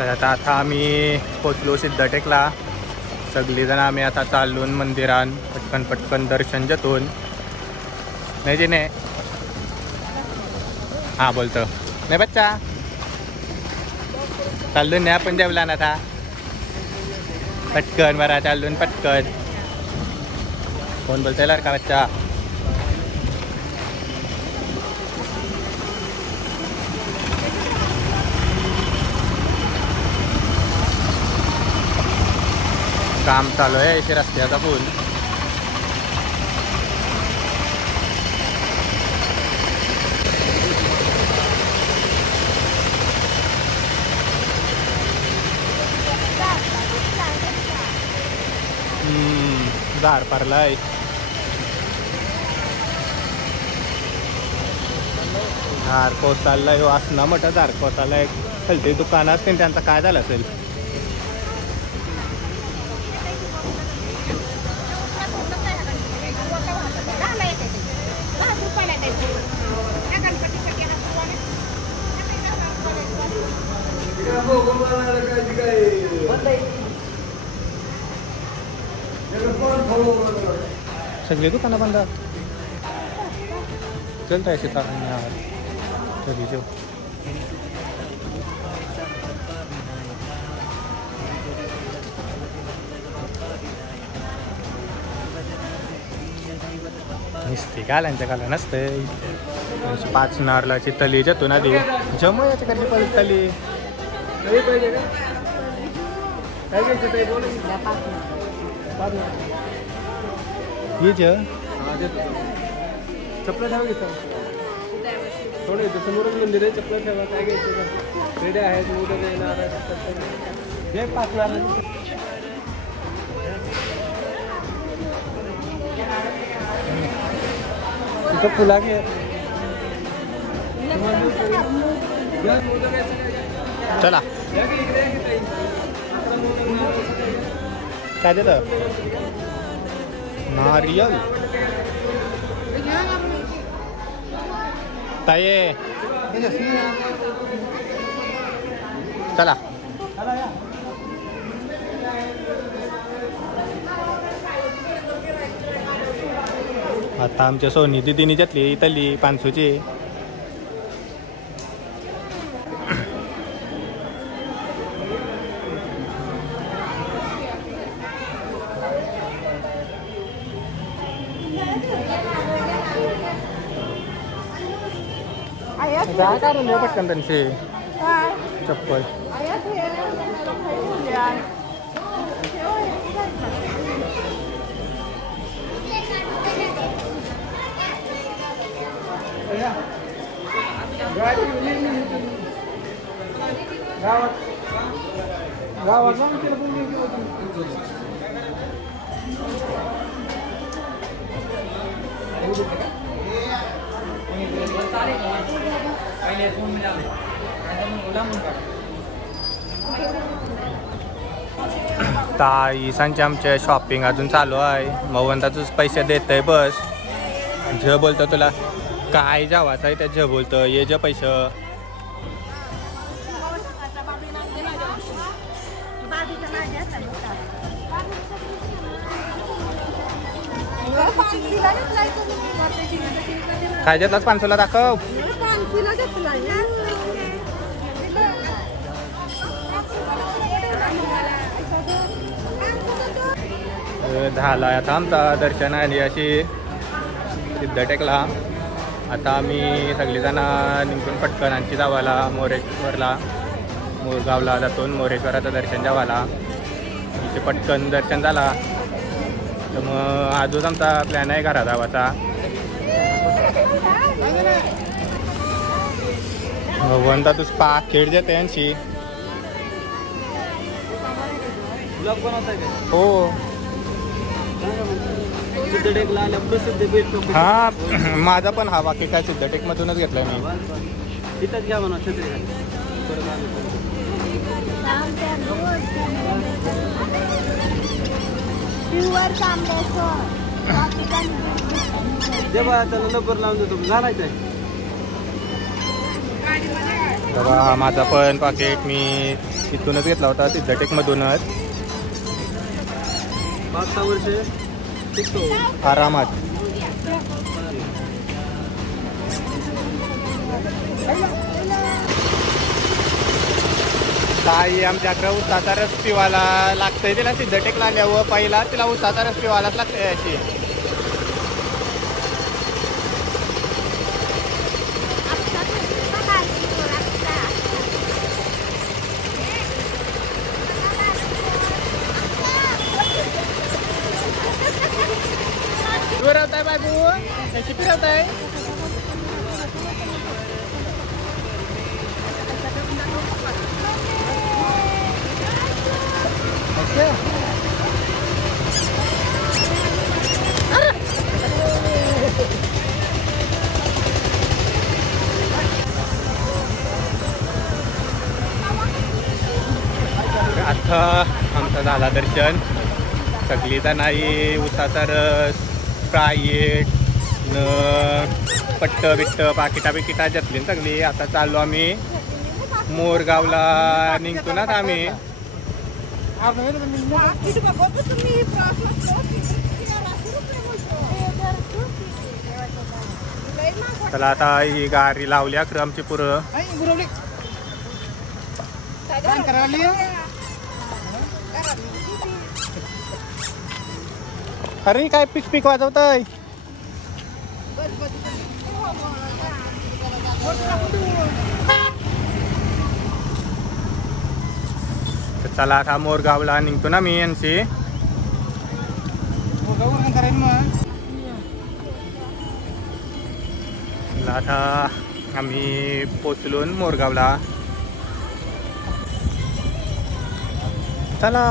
तर आता आम्ही पोचलो सिद्धटेकला. सगळीजण आम्ही आता चालून मंदिरात पटकन पटकन दर्शन घेतून. नाही जी नाही हां बोलतो नाही बच्चा चालून नाही आपण जेवला ना आता पटकन बरा चालून पटकन. कोण बोलतोय का बच्चा? काम चालू आहे इथे रस्त्याचा पूल. झाड पडलाय. झाड कोसळलाय असं मोठं झाड कोसळलाय. खालती दुकानं असतील त्यांचं काय झालं असेल. सगळे दुकानं बंद. चलता ऐसे यार चलिए जो नुसती गाल्यांच्या गाला नसते. 5 नारळाची तली जातो ना दे जमू याच्याकडची परत तली चपला ठेवा घेतो थोडे समोरच मंदिर आहे. चपला ठेवा काय घ्यायचं रेड्या आहेत उद्या येणार घे 5 नारळ. तिथं फुला घे. चला काय देतं नारियल ताये. चला आता आमच्या सोनी दिदीने घेतली इथली 500ची. जा काढून द्या पटकन त्यांची चप्पल. गावात ताईसांचे आमचे शॉपिंग अजून चालू आहे. मवंताचंच पैसे देत आहे बस. झ बोलतं तुला काय जावाचं आहे त्या झ बोलतं ये जे पैसे. काय घेतलास 500ला दाखव. झाला आता आमचा दर्शन आणि अशी सिद्धटेकला. आता आम्ही सगळेजण निघून पटकन आणखी जावाला मोरेश्वरला. मोरगावला जातो मोरेश्वराचं दर्शन जेवायला. ते पटकन दर्शन झाला तर मग आजच आमचा प्लॅन आहे घरात जावाचा. भगवंता तुझ पाखेड देते यांची. हो हा माझा पण हा बाकी काय सिद्धटेक मधूनच घेतलाय मी. तिथंच घ्या म्हणा छत्री. जेव्हा त्याला नंबर लावून देतो घालायचं आहे. तेव्हा हा माझा पण पाकिट मी तिथूनच घेतला होता सिद्धटेक मधूनच. 5-6 वर्ष शिकतो आरामात. ताई आमच्याकडे उसाचा रस पिवायला लागतंय. तिला सिद्धटेकला आल्यावर पहिला तिला उसाचा रस पिवायलाच लागतंय अशी. फिरवताय बाबू कशी फिरवताय. आता आमचं झाला दर्शन. सगळी जणाई उसाचा रस फ्राईट न पट्ट बिट्ट पाकिटा बिकिटा घेतली सगळी. आता चाललो आम्ही मोरगावला निघतो ना आम्ही. चला आता ही गाडी लावली खरं आमची पुरं. अरे काय पिक पिक वाजवतय. चला आता मोरगावला निघतो ना मी यांची. आता आम्ही पोचलो मोरगावला. चला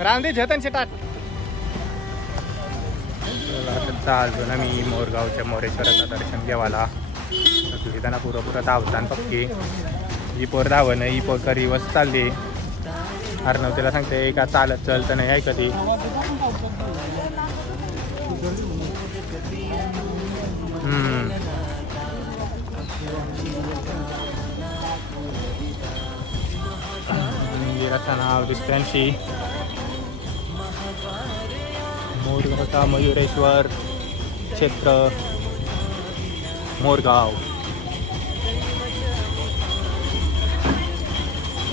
रामदे जतन टाक. चालतो ना मी मोरगावच्या मोरेश्वराचं दर्शन घेवायला. सुविधाना पुरं धावतान पक्की. ही पोर धावणं ही पोर करी वस्त चालली. अर्णव तिला सांगते का चालत चल तर नाही आहे कधी. मंदिराचं नाव दिसत्यांशी मोरगावचा मयुरेश्वर क्षेत्र मोरगाव.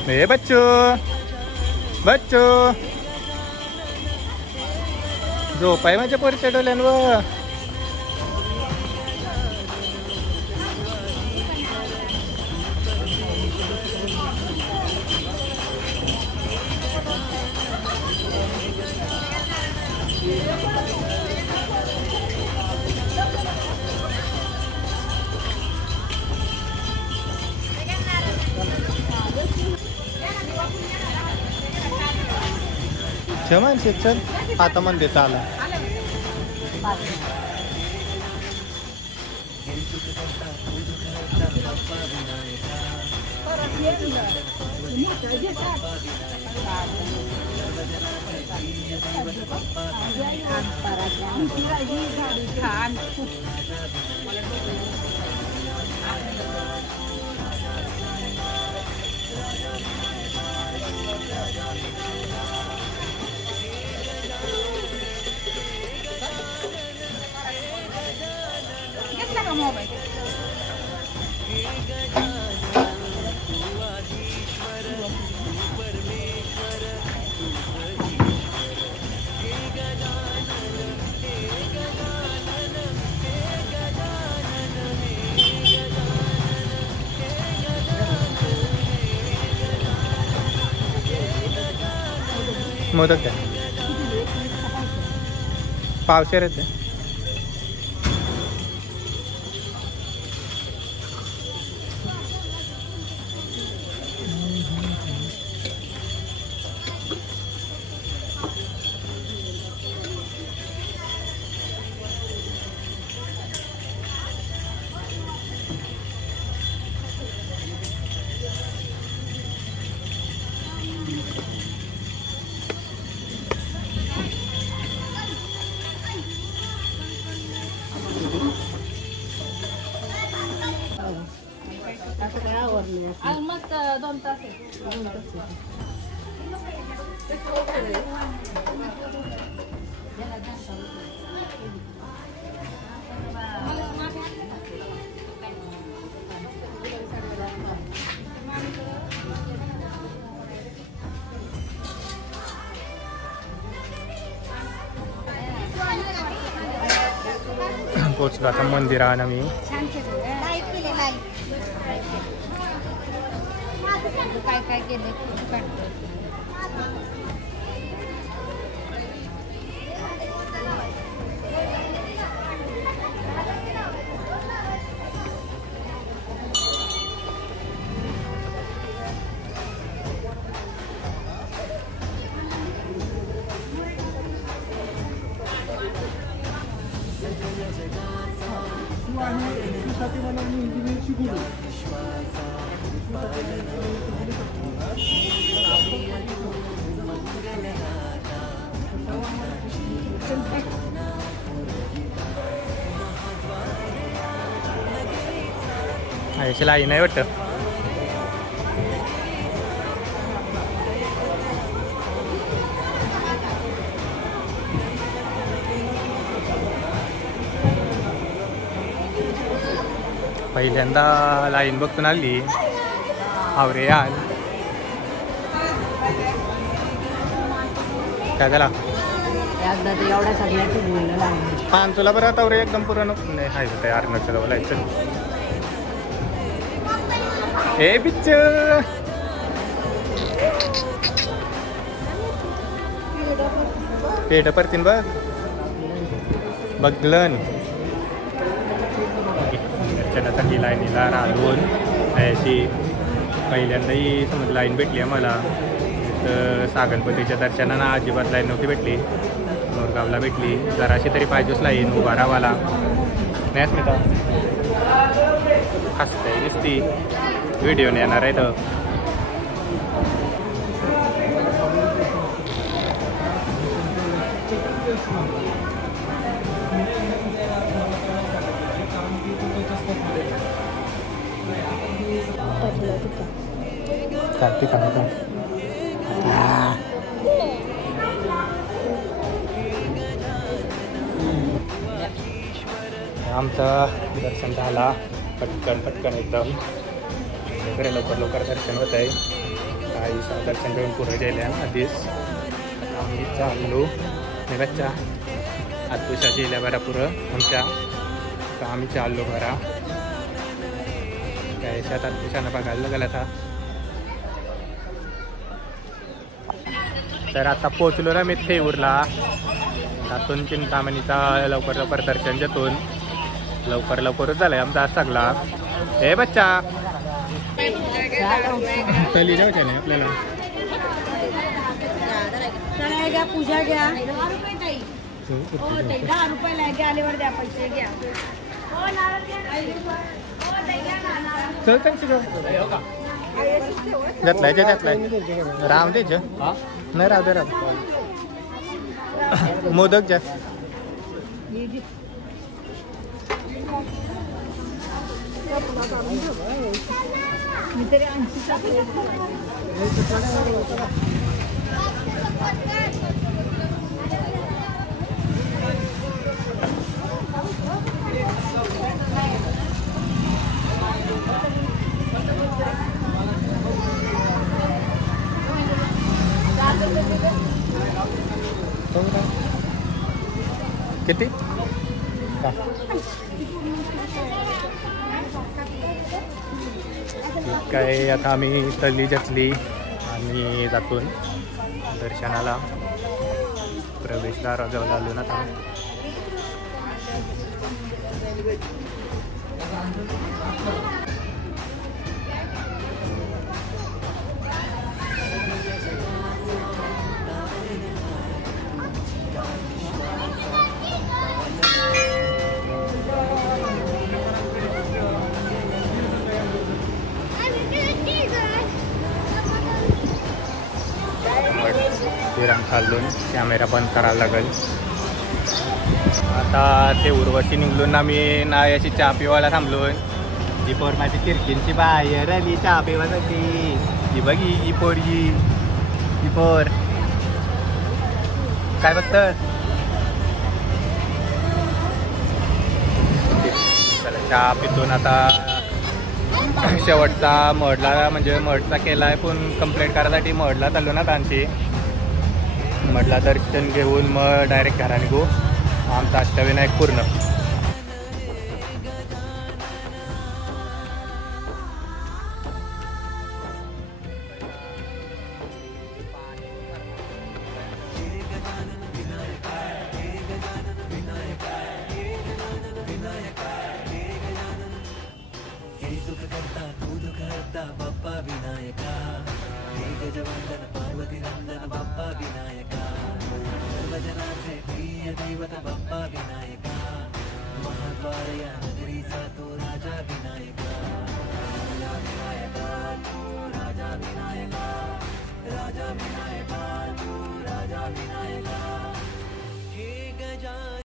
हे बच्चू बच्चू झोपाय माझ्या पोरीच्या डोल्यांवर. माणसे चल आता मन देता आला. मोदक द्या. पावशेर येते. मग 2 तास पोचलो आता मंदिरात आम्ही. काय काय केलं आयुष्य लाईन आहे वाटतं. पहिल्यांदा लाईन बघून आली आवरे याल. काय झाला एवढ्या सगळ्याची बोललं पान तुला बरं आता आवरे एकदम पुरण नाही हाय होतं आरणाचं जवळ यायचं. ए पिच्च पेट परतीन बघ बघलन. दर्शनासाठी लाईनीला राहून अशी पहिल्यांदाही समज लाईन भेटली आहे मला. तर सागणपतीच्या दर्शनानं अजिबात लाईन नव्हती भेटली. मोरगावला भेटली. जराशी तरी पाहिजेच लाईन उभा राहावाला. नाही अस्मिता हसते दिसती. व्हिडिओने येणार आहे तर चालते का आमचं दर्शन झाला. पटकन एकदम वगैरे लवकर दर्शन होत आहे. काही दर्शन घेऊन पुढे गेल्या आधीच आम्ही चाललो नाही बच्चा आतुषा गेल्या बरा पुरं आमच्या. तर आम्ही चाललो बरा काय शेतात आतुषानं बघायला गेला था. तर आता पोचलो ना मी थेऊरला. त्यातून चिंतामणीचा लवकर दर्शन घेतून लवकरच झालंय आमचा आज सगळा. हे बच्चा तली जायचं नाही आपल्याला. पूजा घ्या 10 रुपये घ्या आल्यावर द्या पैसे घ्या. त्यातलाय राम दे नाही राव दे राव मोदक जा. किती काय आता आम्ही तल्ली घेतली आणि जातून दर्शनाला प्रवेशद्वाराजवळ आलो ना आता. विराम खाल्लून कॅमेरा बंद करायला लागेल. आता ते उर्वशी निघलून आम्ही नायाची चहा पिवायला थांबलोय. जी पोर माझी किरकिनची बाहेर आली चहा पिवासाठी. ही बघी ही पोरगी ही पोर काय बघत. चला चहा पितून आता शेवटचा मडला म्हणजे मडचा केलाय पण कंप्लीट करायसाठी मडला चाललो ना त्यांची. मडला दर्शन घेऊन मग डायरेक्ट घरा निघू. आमचा अष्टविनायक पूर्ण. राजा विनायका